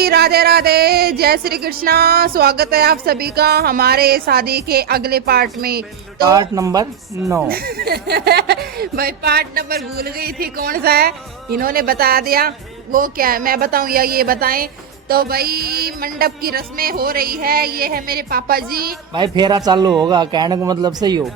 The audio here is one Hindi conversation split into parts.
जी, राधे राधे, जय श्री कृष्णा। स्वागत है आप सभी का हमारे शादी के अगले पार्ट में। तो पार्ट नंबर 9। भाई पार्ट नंबर भूल गई थी कौन सा है, इन्होंने बता दिया। वो क्या है, मैं बताऊं या ये बताएं? तो भाई मंडप की रस्में हो रही है। ये है मेरे पापा जी। भाई फेरा चालू होगा, कहने का मतलब सही हो।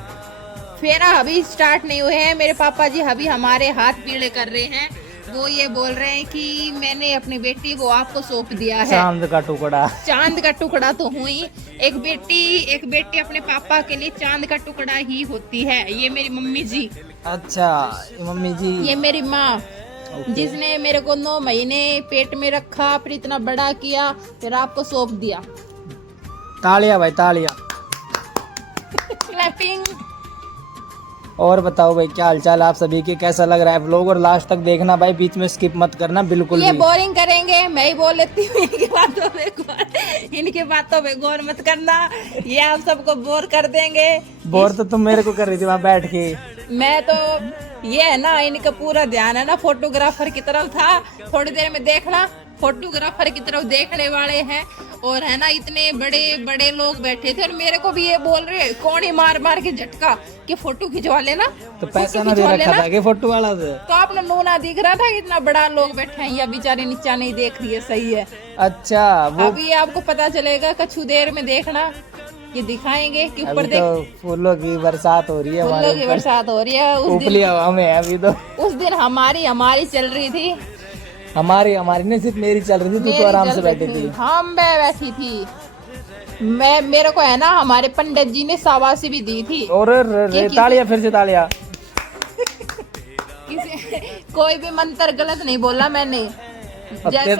फेरा अभी स्टार्ट नहीं हुए हैं। मेरे पापा जी अभी हमारे हाथ पीले कर रहे हैं। वो ये बोल रहे हैं कि मैंने अपनी बेटी को आपको सौंप दिया है। चांद का टुकड़ा। चांद का टुकड़ा तो हुई। एक बेटी अपने पापा के लिए चांद का टुकड़ा ही होती है। ये मेरी मम्मी जी। अच्छा, मम्मी जी। ये मेरी माँ, जिसने मेरे को 9 महीने पेट में रखा, फिर इतना बड़ा किया, फिर आपको सौंप दिया। तालियां भाई तालियां। क्लैपिंग। और बताओ भाई, क्या हालचाल आप सभी के, कैसा लग रहा है व्लॉग? और लास्ट तक देखना भाई, बीच में स्किप मत करना बिल्कुल ये भी। बोरिंग करेंगे, मैं ही बोल लेती हूँ। इनके बातों में गौर मत करना, ये आप सबको बोर कर देंगे। बोर तो तुम मेरे को कर रही थी वहाँ बैठ के। मैं तो ये है ना, इनका पूरा ध्यान है ना फोटोग्राफर की तरफ था। थोड़ी देर में देखना, फोटोग्राफर की तरफ देखने वाले हैं। और है ना, इतने बड़े बड़े लोग बैठे थे और मेरे को भी ये बोल रहे हैं, कौन ही मार मार के झटका कि फोटो खिंचवा लेना। तो पैसा ना दे रखा था कि फोटो वाला से? तो आपने नूना दिख रहा था, इतना बड़ा लोग बैठे हैं, या बेचारे नीचा नहीं देख रही है। सही है। अच्छा वो अभी आपको पता चलेगा, कछु देर में देखना, ये दिखाएंगे कि ऊपर अभी तो फूलों की बरसात हो रही है, फूलों की बरसात हो रही है। ऊपरी हवा में है अभी तो। उस दिन हमारी चल रही थी। हमारी नहीं, सिर्फ मेरी चल रही थी। तू तो आराम से बैठी थी। हम मैं बैठी थी। मेरे को है ना, हमारे पंडित जी ने शाबाशी भी दी थी। और तालियां, फिर से तालियां। कोई भी मंत्र गलत नहीं बोला मैंने।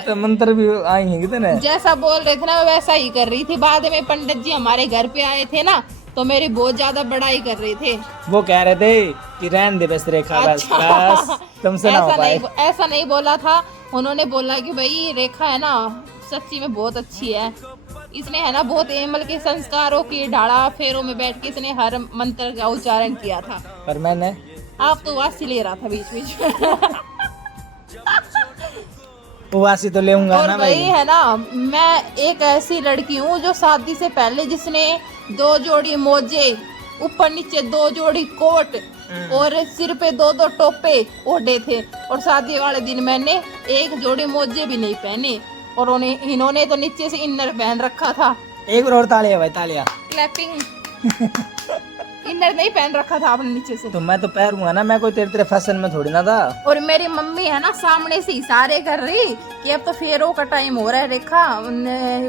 तो मंत्र भी आई हैं कितने? जैसा बोल रहे थे ना, मैं वैसा ही कर रही थी। बाद में पंडित जी हमारे घर पे आए थे ना, तो मेरी बहुत ज्यादा बड़ाई कर रहे थे। वो कह रहे थे कि रहन दे बस रेखा, अच्छा। बस तुमसे ना हो पाए। ऐसा नहीं बोला था। उन्होंने बोला कि भाई रेखा है ना, सच्ची में बहुत अच्छी है। इसने है ना बहुत एमल के संस्कारों की ढाला फेरों में बैठ के इसने हर मंत्र का उच्चारण किया था। पर मैंने आप तो वासी ले रहा था बीच बीच में। वासी तो लेऊंगा और ना भाई भाई। है ना, मैं एक ऐसी लड़की हूँ जो शादी से पहले जिसने 2 जोड़ी मोजे, ऊपर नीचे 2 जोड़ी कोट और सिर पे 2 टोपे ओढ़े थे। और शादी वाले दिन मैंने 1 जोड़ी मोजे भी नहीं पहने। और इन्होंने तो नीचे से इनर पहन रखा था। एक बार और तालियां भाई तालियां। क्लैपिंग। इनर नहीं पहन रखा था आपने नीचे से। तो मैं तो पहनूंगा ना, मैं कोई तेरे फैशन में थोड़ी ना था। और मेरी मम्मी है ना, सामने से इशारे कर रही कि अब तो फेरों का टाइम हो रहा है रेखा,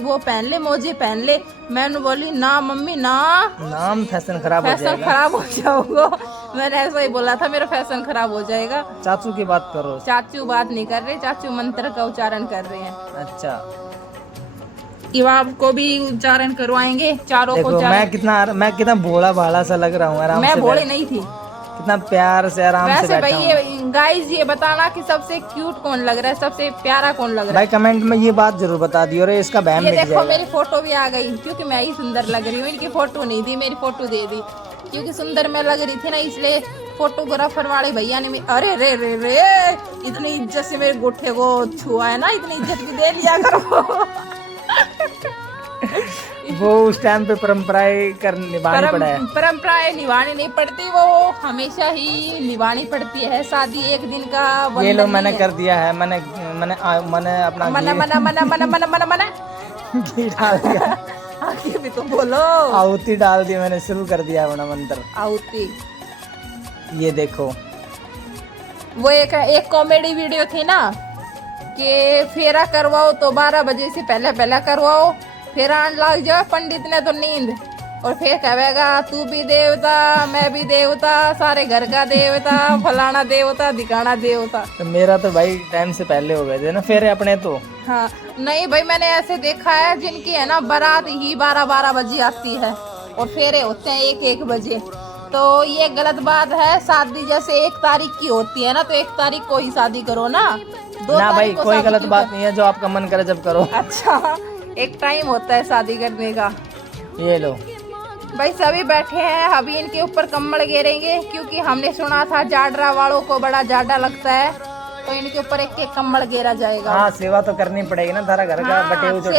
वो पहन ले, मोजे पहन ले। मैंने बोली ना मम्मी ना, नाम फैशन खराब हो फैशन जाएगा। खराब हो जाओगे। मैंने ऐसा ही बोला था, मेरा फैशन खराब हो जाएगा। चाचू की बात करो। चाचू बात नहीं कर रहे, चाचू मंत्र का उच्चारण कर रहे हैं। अच्छा, इवाब को भी उच्चारण करवाएंगे, चारों को। मैं कितना भोला भाला सा लग रहा हूँ। आराम से मैं भोली नहीं थी। कितना प्यार से आराम से वैसे बैठा भाई ये गाइस, ये बताना कि सबसे क्यूट कौन लग रहा है, सबसे प्यारा कौन लग रहा भाई है। कमेंट में ये बात जरूर बता दियो रे, इसका बहन ये मिट देखो जाएगा। मेरी फोटो भी आ गई, क्योंकि मैं ही सुंदर लग रही हूँ। इनकी फोटो नहीं दी, मेरी फोटो दे दी, क्योंकि सुंदर मैं लग रही थी ना, इसलिए फोटोग्राफर वाले भैया ने अरे रे रे रे, इतनी इज्जत से मेरे गुट्ठे को छुआ है ना, इतनी इज्जत भी दे लिया करो। वो उस टाइम पे परंपराएं निभानी पड़ा है। परंपराएं निभानी नहीं पड़ती, वो हमेशा ही निभानी पड़ती है। शादी एक दिन का ये लो बंधन मैंने नहीं कर दिया है। मैंने अपना है। मना घी डाल दिया। आगे भी तो बोलो। आहुति डाल दी मैंने, शुरू कर दिया अपना मंत्र। आहुति। ये देखो, वो एक कॉमेडी वीडियो थी ना, कि फेरा करवाओ तो 12 बजे से पहले करवाओ, फिर आने लग जाओ पंडित ने तो नींद, और फिर कहेगा तू भी देवता, मैं भी देवता, सारे घर का देवता, फलाना देवता, दिखाना देवता। तो मेरा तो भाई टाइम से पहले हो गए थे ना फेरे अपने तो। हाँ नहीं भाई, मैंने ऐसे देखा है जिनकी है ना बारात ही 12 बजे आती है और फेरे होते हैं 1 बजे। तो ये गलत बात है। शादी जैसे 1 तारीख की होती है ना, तो 1 तारीख को ही शादी करो ना। 2 ना भाई, तारीख को कोई शादी गलत क्यों बात नहीं है, जो आपका मन करे जब करो। अच्छा, एक टाइम होता है शादी करने का। ये लो भाई सभी बैठे हैं, अभी इनके ऊपर कम्बल गिरेंगे, क्योंकि हमने सुना था जाडरा वालों को बड़ा जाडा लगता है। तो इनके ऊपर एक एक कम्बल घेरा जाएगा। हाँ सेवा तो करनी पड़ेगी ना, तारा घर का बटे हुए जो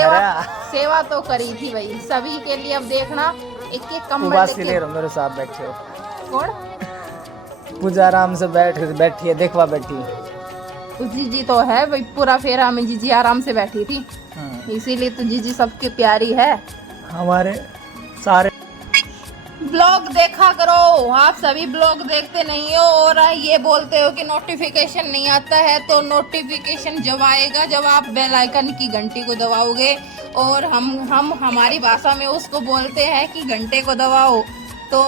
सेवा तो करी थी भाई सभी के लिए। अब देखना एक एक कम्बल ले रहो मेरे साथ बैठे हो। कौन? पूजा आराम से बैठी है, देखवा बैठी जीजी तो है भाई, पूरा फेरा में जीजी आराम से बैठी थी, इसीलिए तो जीजी सबकी प्यारी है। हमारे सारे ब्लॉग देखा करो, आप सभी ब्लॉग देखते नहीं हो और ये बोलते हो कि नोटिफिकेशन नहीं आता है। तो नोटिफिकेशन जब आएगा जब आप बेल आइकन की घंटी को दबाओगे, और हम हमारी भाषा में उसको बोलते हैं कि घंटे को दबाओ। तो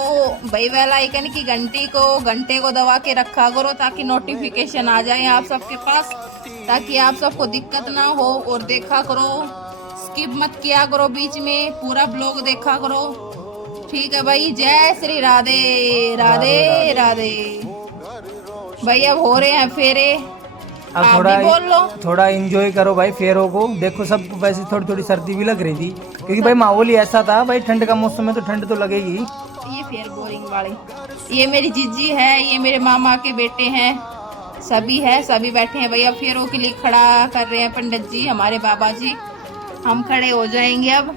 भाई बेल आइकन की घंटे को दबा के रखा करो ताकि नोटिफिकेशन आ जाए आप सबके पास, ताकि आप सबको दिक्कत ना हो। और देखा करो, स्किप मत किया करो बीच में, पूरा ब्लॉग देखा करो, ठीक है भाई। जय श्री राधे राधे राधे। भाई अब हो रहे हैं फेरे, अब आप थोड़ा भी बोल लो, थोड़ा एंजॉय करो भाई फेरों को। देखो सबको वैसे थोड़ी थोड़ी सर्दी भी लग रही थी, क्योंकि भाई माहौल ही ऐसा था भाई, ठंड का मौसम है तो ठंड तो लगेगी। ये फेर बोरिंग वाले, ये मेरी जीजी है, ये मेरे मामा के बेटे हैं, सभी है, सभी बैठे हैं भैया फेरों के लिए खड़ा कर रहे हैं पंडित जी, हमारे बाबा जी। हम खड़े हो जाएंगे अब।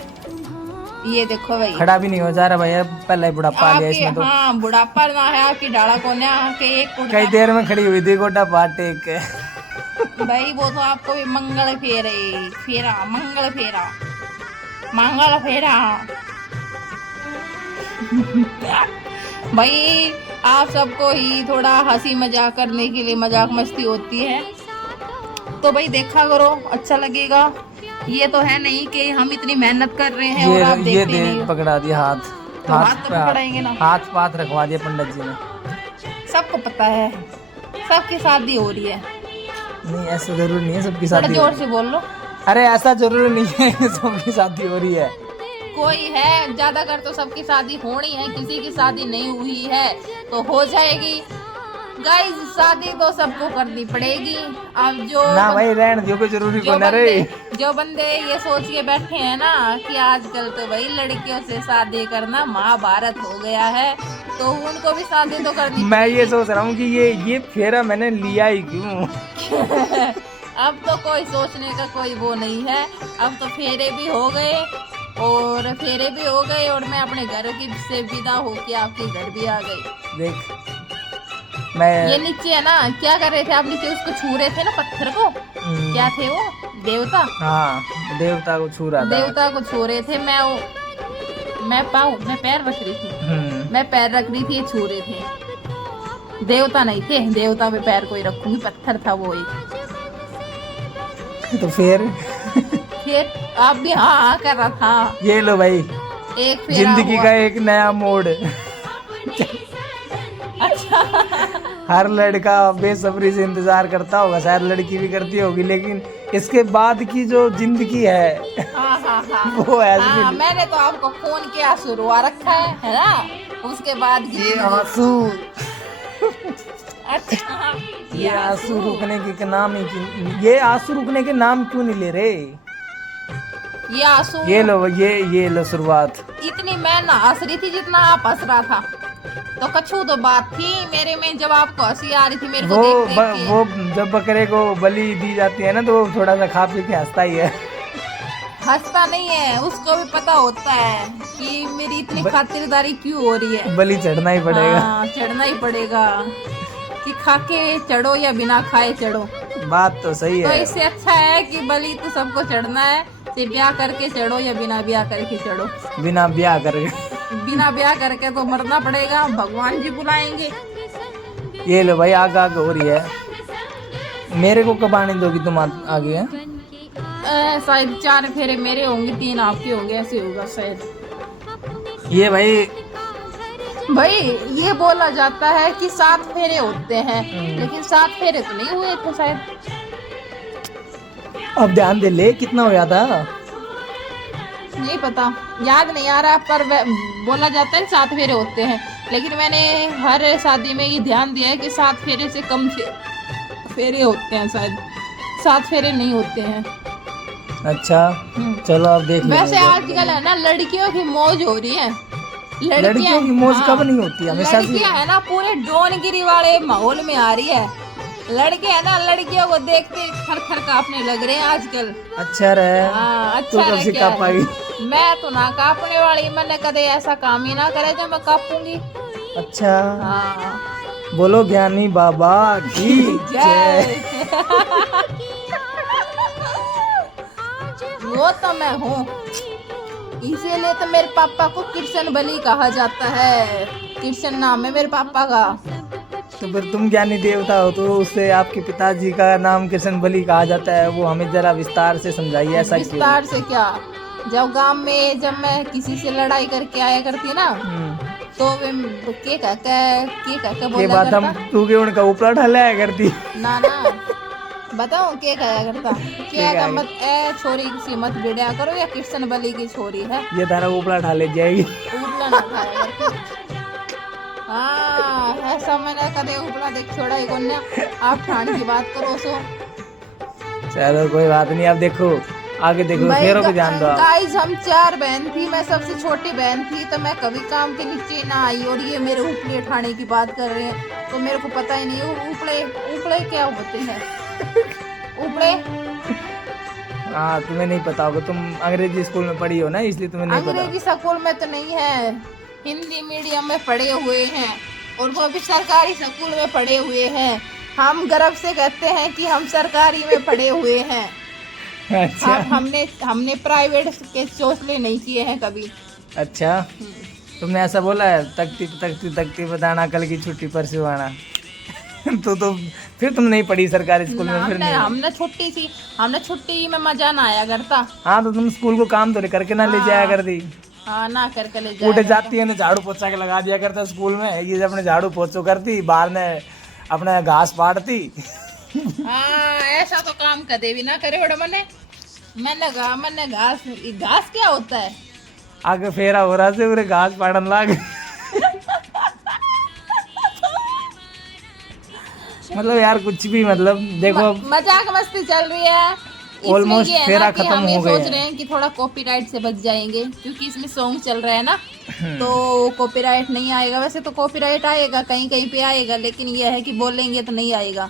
ये देखो भाई, खड़ा भी नहीं हो जा रहा भैया, पहले ही बुढ़ापा आ गया इसमें तो। हाँ बुढ़ापा ना है, आपकी डाला कोने के एक कई देर में खड़ी हुई थी गोटा पाट टेक के। भाई वो तो आपको भी मंगल फेरा मंगल फेरा भाई आप सबको ही थोड़ा हंसी मजाक करने के लिए मजाक मस्ती होती है, तो भाई देखा करो, अच्छा लगेगा। ये तो है नहीं कि हम इतनी मेहनत कर रहे हैं और आप देखते नहीं हो। पकड़ा दिया हाथ, तो हाथ तो पकड़ाएंगे ना, हाथ पाथ रखवा दिया पंडित जी ने। सबको पता है सबकी शादी हो रही है। नहीं ऐसा जरूरी नहीं है सबकी शादी, थोड़ा जोर से बोल लो। अरे ऐसा जरूरी नहीं है सबकी शादी हो रही है। कोई है ज्यादातर तो सबकी शादी होनी है, किसी की शादी नहीं हुई है तो हो जाएगी। गाइस शादी तो सबको करनी पड़ेगी। अब जो ना भाई रहने दो, कोई जरूरी बना रे। जो बंदे ये सोच के बैठे हैं ना कि आजकल तो भाई लड़कियों से शादी करना महाभारत हो गया है, तो उनको भी शादी तो करनी मैं ये सोच रहा हूँ कि ये फेरा मैंने लिया ही क्यों। अब तो कोई सोचने का कोई वो नहीं है, अब तो फेरे भी हो गए और मैं अपने घर की से विदा होके आपके घर भी आ गई। देख मैं ये नीचे है ना, क्या कर रहे थे आप नीचे? उसको छू रहे थे ना पत्थर को, क्या थे वो? देवता। हाँ देवता को छू रहा था, देवता को छू रहे थे। मैं पैर रख रही थी, मैं पैर रख रही थी, ये छू रहे थे। देवता नहीं थे, देवता पे पैर कोई रखूंगी, पत्थर था वो एक। तो फिर आप भी हाँ कर रहा था। ये लो भाई, एक जिंदगी का एक नया मोड़। अच्छा हर लड़का बेसब्री से इंतजार करता होगा, शायद लड़की भी करती होगी, लेकिन इसके बाद की जो जिंदगी है हाँ। वो है। मैंने तो आपको फोन किया शुरुआ रखा है ना, उसके बाद ये आंसू, अच्छा ये आंसू रुकने के नाम ही, ये आंसू रुकने के नाम क्यों नहीं ले रहे? ये आंसू, ये लो शुरुआत। इतनी मैं ना हंस रही थी जितना आप हंस रहा था, तो कछू तो बात थी मेरे में जब आपको हंसी आ रही थी मेरे को देख के। वो जब बकरे को बलि दी जाती है ना तो वो थोड़ा सा खा पी के हंसता ही है। हंसता नहीं है, उसको भी पता होता है कि मेरी इतनी खातिरदारी क्यों हो रही है। बलि चढ़ना ही पड़ेगा। हाँ, चढ़ना ही पड़ेगा कि खा के चढ़ो या बिना खाए चढ़ो। बात तो सही है। तो इससे अच्छा है कि बलि तो सबको चढ़ना है, से ब्याह करके चढ़ो या बिना ब्याह करके चढ़ो। बिना ब्याह करके तो मरना पड़ेगा, भगवान जी बुलाएंगे। ये लो भाई आग हो रही है। मेरे को कब आने दोगी तुम आगे? है शायद 4 फेरे मेरे होंगे, 3 आपके होंगे, ऐसे होगा शायद। ये भाई ये बोला जाता है कि 7 फेरे होते हैं, लेकिन 7 फेरे तो नहीं हुए थे शायद। अब ध्यान दे ले कितना होया था, नहीं पता, याद नहीं आ रहा, पर बोला जाता है 7 फेरे होते हैं, लेकिन मैंने हर शादी में ये ध्यान दिया है कि 7 फेरे से कम फेरे होते हैं, शायद 7 फेरे नहीं होते हैं। अच्छा चलो अब देख लेंगे। वैसे आजकल है ना लड़कियों की मौज हो रही है। लड़कियों की मौज कब नहीं होती, हमेशा लड़कियां है ना पूरे डोनगिरी वाले माहौल में आ रही है। लड़के है ना, लड़कियों को देखते थर थर कांपने लग रहे हैं आजकल। अच्छा रहे। हाँ तू अच्छा कब है से क्या काँप है? पाई? मैं तो ना कांपने वाली, मैंने कदे ऐसा काम ही ना करे जो मैं कांपूंगी। अच्छा हाँ बोलो ज्ञानी बाबा की जय। वो तो मैं हूँ, इसीलिए तो मेरे पापा को कृष्ण बलि कहा जाता है। कृष्ण नाम है मेरे पापा का। तो फिर तुम ज्ञानी देवता हो तो उससे आपके पिताजी का नाम कृष्ण बलि कहा जाता है, वो हमें जरा विस्तार से समझाइए ऐसा क्यों? विस्तार से क्या, जब गांव में जब मैं किसी से लड़ाई करके आया करती ना, तो वे के कहकर ये बोला बात हम करता तू के उनका ऊपर ढलाया करती। ना बताओ के कहा करता क्या का मत ए छोरी किसी मत भिड़या करो, या कृष्ण बलि की छोरी है, ये तारा ऊपर ढाले जाएगी। उपला ना खाया करके। हाँ ऐसा मैंने कदे उपला देख छोड़ा ही कोन्या। आप ठाण की बात करो सो। चलो कोई बात नहीं, अब देखो आगे देखो, फेरों पे ध्यान दो आप। गाइस हम 4 बहन थी, मैं सबसे छोटी बहन थी, तो मैं कभी काम के नीचे ना आई, और ये मेरे उपले ठाणे की बात कर रहे हैं, तो मेरे को पता ही नहीं उपले क्या होते हैं। उपले हाँ तुम्हें नहीं पता होगा, तुम अंग्रेजी स्कूल में पढ़ी हो ना, इसलिए तुम्हें नहीं पता। अंग्रेजी स्कूल में तो नहीं है, हिंदी मीडियम में पढ़े हुए हैं, और वो भी सरकारी स्कूल में पढ़े हुए हैं। हम गर्व से कहते हैं कि हम सरकारी में पढ़े हुए हैं। अच्छा हमने प्राइवेट के चोचले नहीं किए हैं कभी। अच्छा तुमने ऐसा बोला है, तकती बताना कल की छुट्टी परसों आना। तो फिर तुम नहीं पढ़ी सरकारी स्कूल में? फिर नहीं, हमने छुट्टी में मजा ना आया करता। हाँ तो तुम स्कूल को काम तो करके ना ले जाया करती। हाँ ना करके ले जाया उठे जाती है ना, झाड़ू पोछा के लगा दिया करता स्कूल में, ये जब अपने झाड़ू पोछो करती, बाहर ने अपने घास पाड़ती। हाँ ऐसा तो काम कदे भी ना करे बड़ा मैंने घास क्या होता है? आगे फेरा हो रहा से पूरे घास पाड़न लाग। मतलब यार कुछ भी, मतलब देखो मजाक मस्ती चल रही है। ऑलमोस्ट फेरा खत्म हम हो गए। सोच रहे हैं कि थोड़ा कॉपीराइट से बच जाएंगे, क्योंकि इसमें सॉन्ग चल रहा है ना, तो कॉपीराइट नहीं आएगा। वैसे तो कॉपीराइट आएगा, कहीं कहीं पे आएगा, लेकिन ये है कि बोलेंगे तो नहीं आएगा।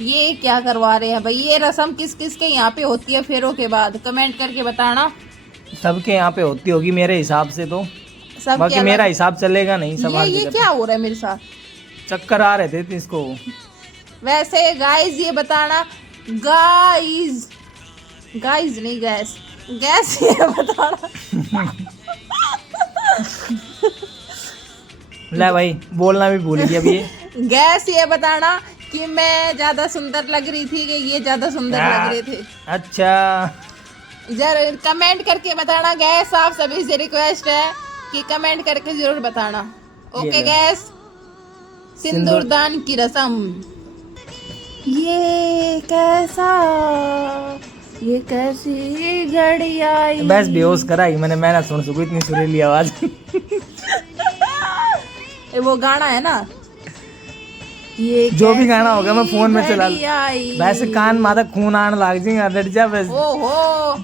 ये क्या करवा रहे हैं भाई? ये रस्म किस किस के यहाँ पे होती है फेरों के बाद? कमेंट करके बताना। सबके यहाँ पे होती होगी मेरे हिसाब से तो, सब बाकी मेरा हिसाब चलेगा नहीं। सब ये क्या हो रहा है मेरे साथ? चक्कर आ रहे थे इसको। वैसे गाइस ये बताना, गाइस नहीं गैस ये बताना। ले भाई बोलना भी भूल गया अभी ये। गैस ये बताना कि मैं ज्यादा सुंदर लग रही थी कि ये ज्यादा सुंदर लग रहे थे? अच्छा जरूर कमेंट करके बताना गैस। आप सभी से रिक्वेस्ट है कि कमेंट करके जरूर बताना। ओके गैस, सिंदूर दान की रस्म। ये कैसी घड़ी आई। बस बेहोश कराई मैं ना सुन सकूं इतनी सुरीली आवाज। वो गाना है ना, ये जो भी गाना होगा मैं फोन में चला आई। वैसे कान माथा खून आने लग जाएगा, डट जा बस। ओहो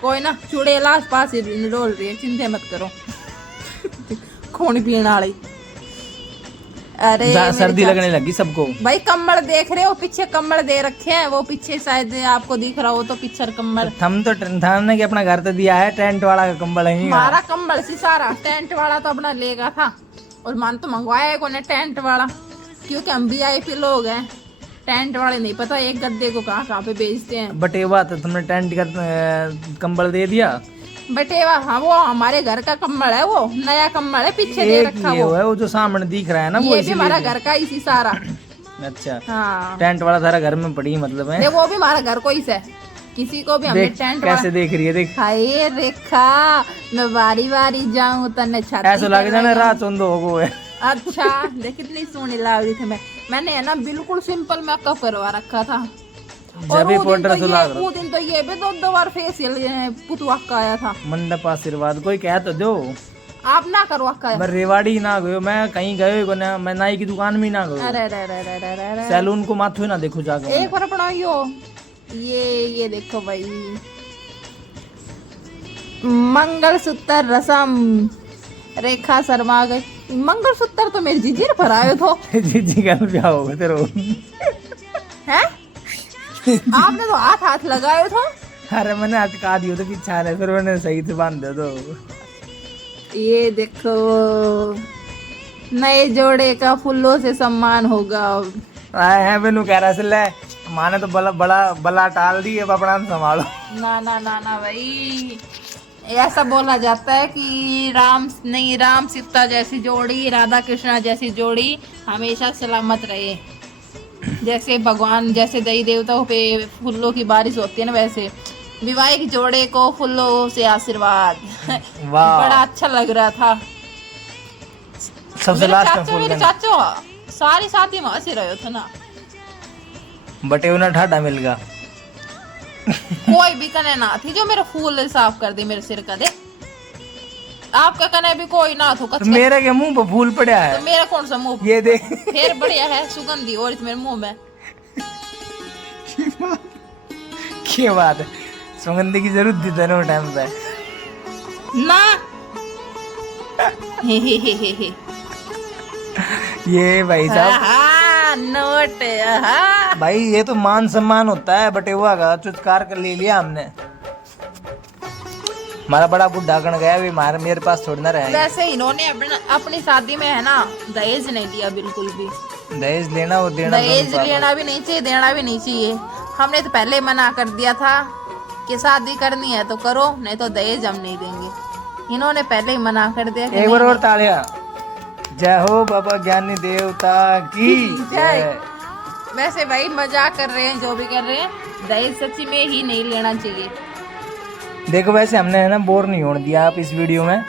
कोई ना, चुड़ैला पास ही डोल रही है, चिंता मत करो। खून पीने वाली। अरे सर्दी लगने लगी सबको भाई। कम्बल देख रहे हो? पीछे कम्बल दे रखे हैं, वो पीछे शायद आपको दिख रहा हो तो पीछे कम्बल। हम तो थाने के अपना घर तो दिया है, टेंट वाला का कम्बल है हमारा कम्बल सी सारा। टेंट वाला तो अपना लेगा था, और मान तो मंगवाया है कोने टेंट वाला, क्योंकि हम VIP लोग हैं। टेंट वाले नहीं पता एक गद्दे को कहाँ पे बेचते हैं। बटेवा तो तुमने टेंट का कम्बल दे दिया। बटेवा हाँ, वो हमारे घर का कम्बल है, वो नया कम्बल है, पीछे दे रखा वो है, वो जो सामने दिख रहा है ना, वो ये भी हमारा घर का इसी सारा। अच्छा हाँ टेंट वाला सारा घर में पड़ी मतलब है। वो भी हमारा घर को ही है, किसी को भी हमने टेंट कैसे देख रही है देख। हाय रेखा, मैं बारी बारी जाऊं तने छाती ऐसा लग जाना रात चंदो हो गए। अच्छा देख कितनी सोनी लग रही थी। मैंने है ना बिल्कुल सिंपल मेकअप करवा रखा था, और वो दिन तो ये भी 2 बार फेशियल पुतवा का आया था। मंडप आशीर्वाद कोई कह तो दो। आप ना करवा का? मैं रेवाड़ी ना गयो, मैं कहीं गयो ना, मैं नाई की दुकान में ना गयो। अरे सैलून को माथो ना देखो जाके। एक बार अपना ये देखो भाई, मंगलसूत्र रस्म। रेखा शर्मा गई। मंगलसूत्र तो मेरी जीजी ने भरायो थो जीजी का ब्याह होगा तेरे हैं। आपने तो हाथ हाथ लगायो थो। अरे मैंने अटका दियो तो पीछा ने, फिर मैंने सही से बांध दिया तो। ये देखो नए जोड़े का फूलों से सम्मान होगा। है मैनू कह रहा ले माने तो बला बड़ा बला टाल दी, अब अपना संभालो। ना ना ना ना भाई, ऐसा बोला जाता है कि राम सीता जैसी जोड़ी, राधा कृष्णा जैसी जोड़ी हमेशा सलामत रहे। जैसे भगवान, जैसे देवी देवताओं पे फूलों की बारिश होती है ना, वैसे विवाहिक जोड़े को फूलों से आशीर्वाद। वाह बड़ा अच्छा लग रहा था। सबसे लास्ट में मेरे चाचो सारी साथी में हंसी रहे थे ना, बटे उन्हें ठाडा मिल गया। कोई भी कने ना थी जो मेरा फूल साफ कर दी मेरे सिर का। दे आपका कने भी कोई ना थो। तो मेरे के मुंह पे फूल पड़ा है। तो मेरा कौन सा मुंह? ये देख फिर बढ़िया है, सुगंधी और मेरे मुंह में। क्या बात है, सुगंधी की जरूरत थी दोनों टाइम पे ना। हे ये भाई साहब नोट भाई, ये तो मान सम्मान होता है। बटे हुआ का चुटकार कर ले लिया हमने। हमारा बड़ा बुढ़ा गण गया भी, मेरे पास थोड़ी ना रहे। वैसे इन्होंने अपनी शादी में है ना दहेज नहीं दिया बिल्कुल भी। दहेज लेना वो देना, दहेज लेना भी नहीं चाहिए, देना भी नहीं चाहिए। हमने तो पहले मना कर दिया था कि शादी करनी है तो करो, नहीं तो दहेज हम नहीं देंगे। इन्होंने पहले ही मना कर दिया। एक बार और तालियां। जय हो बाबा ज्ञानी देवता की जय। वैसे भाई मजाक कर रहे हैं, जो भी कर रहे हैं, दहेज सच्ची में ही नहीं लेना चाहिए। देखो वैसे हमने है ना बोर नहीं होने दिया आप इस वीडियो में।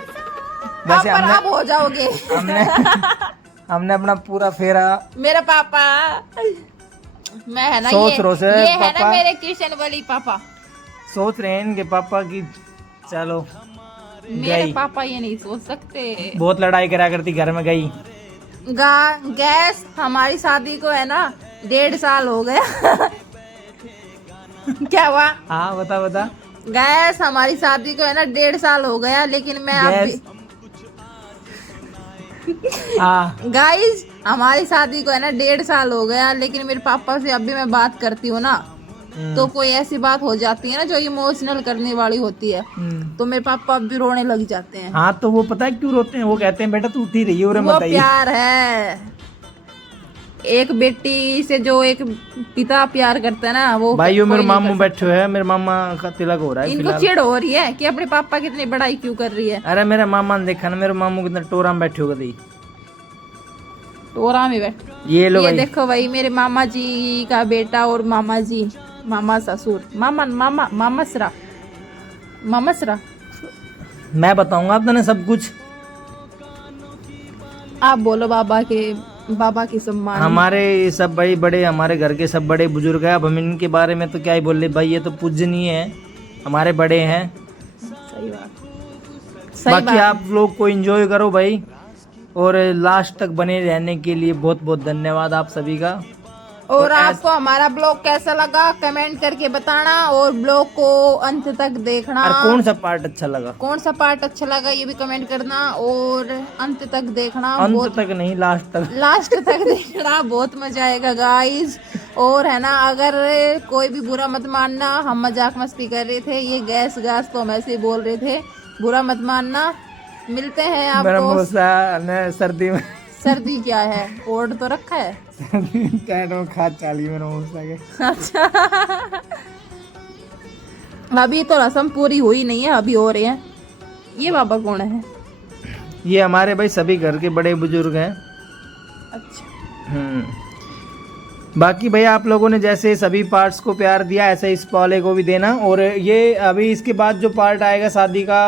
वैसे हमने आप हो जाओगे। हमने अपना पूरा फेरा। मेरा पापा मैं है ना, सोच रो से ये है ना पापा, मेरे किशन वाली पापा। सोच रहे हैं इनके पापा की चलो मेरे पापा ये नहीं सोच सकते। बहुत लड़ाई करा करती घर में गई। गैस हमारी शादी को है ना 1.5 साल हो गया। क्या हुआ? हाँ बता बता। गैस हमारी शादी को है ना 1.5 साल हो गया, लेकिन मैं अब भी गाइस हमारी शादी को है ना 1.5 साल हो गया, लेकिन मेरे पापा से अभी मैं बात करती हूँ ना, तो कोई ऐसी बात हो जाती है ना जो इमोशनल करने वाली होती है, तो मेरे पापा अब भी रोने लग जाते हैं। हाँ तो वो पता है क्यों रोते हैं? वो कहते हैं बेटा तू उठी रही है, वो प्यार है। एक बेटी से जो एक पिता प्यार करता है ना, वो भाई मेरे मामू बैठे हुए हैं, मेरे मामा का तिलक हो रहा है। इनको चिढ़ हो रही है कि अपने पापा कितनी बड़ाई क्यों कर रही है। अरे मेरे मामा ने देखा ना, मेरे मामू कितना टोरा में बैठे हो गई। टोरा में बैठ ये लो भाई, देखो भाई मेरे मामा जी का बेटा और मामा जी, मामा ससुर, मामसरा। मैं बताऊंगा आप तने सब कुछ। आप बोलो बाबा की सम्मान। हमारे सब भाई बड़े, हमारे घर के सब बड़े बुजुर्ग हैं। अब हम इनके बारे में तो क्या ही बोले भाई, ये तो पूजनीय है, हमारे बड़े हैं। सही बात। बाकी आप लोग को एंजॉय करो भाई, और लास्ट तक बने रहने के लिए बहुत बहुत धन्यवाद आप सभी का। और आपको हमारा ब्लॉग कैसा लगा कमेंट करके बताना, और ब्लॉग को अंत तक देखना। और कौन सा पार्ट अच्छा लगा, कौन सा पार्ट अच्छा लगा ये भी कमेंट करना, और अंत तक देखना। अंत तक नहीं, लास्ट तक देखना, बहुत मजा आएगा गाइस। और है ना, अगर कोई भी बुरा मत मानना, हम मजाक मस्ती कर रहे थे, ये गैस तो हम ऐसे ही बोल रहे थे, बुरा मत मानना। मिलते हैं आपको सर्दी में। सर्दी क्या है, कोड तो रखा है। खाद चाली में। अच्छा अभी तो रस्म पूरी हुई नहीं है, अभी हो रहे हैं। ये बाबा कौन है? ये हमारे भाई सभी घर के बड़े बुजुर्ग हैं। अच्छा बाकी भाई आप लोगों ने जैसे सभी पार्ट्स को प्यार दिया, ऐसे इस वाले को भी देना। और ये अभी इसके बाद जो पार्ट आएगा शादी का,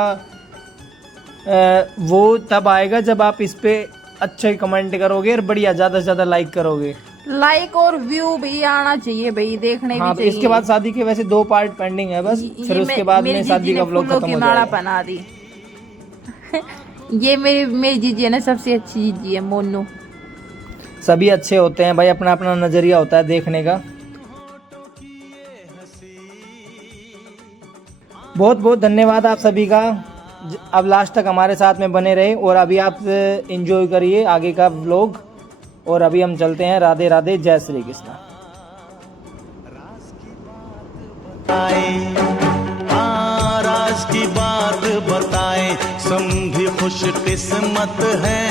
वो तब आएगा जब आप इस पे अच्छे कमेंट करोगे और बढ़िया ज्यादा से ज्यादा लाइक करोगे। लाइक और व्यू भी आना चाहिए भाई, देखने हाँ, भी चाहिए। इसके बाद शादी के वैसे 2 पार्ट पेंडिंग है बस, फिर उसके बाद में शादी का व्लॉग खत्म हो जाएगा। बना दी। ये मेरी जीजी है ना, सबसे अच्छी जीजी है मोनू। सभी अच्छे होते हैं भाई, अपना अपना नजरिया होता है देखने का। बहुत बहुत धन्यवाद आप सभी का। अब लास्ट तक हमारे साथ में बने रहे और अभी आप एंजॉय करिए आगे का व्लॉग। और अभी हम चलते हैं। राधे राधे, जय श्री कृष्ण। राज की बात बताए, समधी खुश किस्मत है,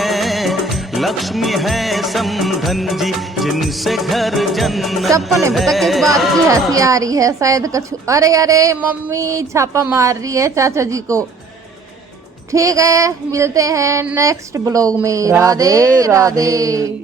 लक्ष्मी है समधन जी जिनसे घर जन्नत। सबको नहीं पता किस बात की हंसी आ रही है, शायद कछु। अरे अरे मम्मी छापा मार रही है चाचा जी को। ठीक है, मिलते हैं नेक्स्ट ब्लॉग में। राधे राधे।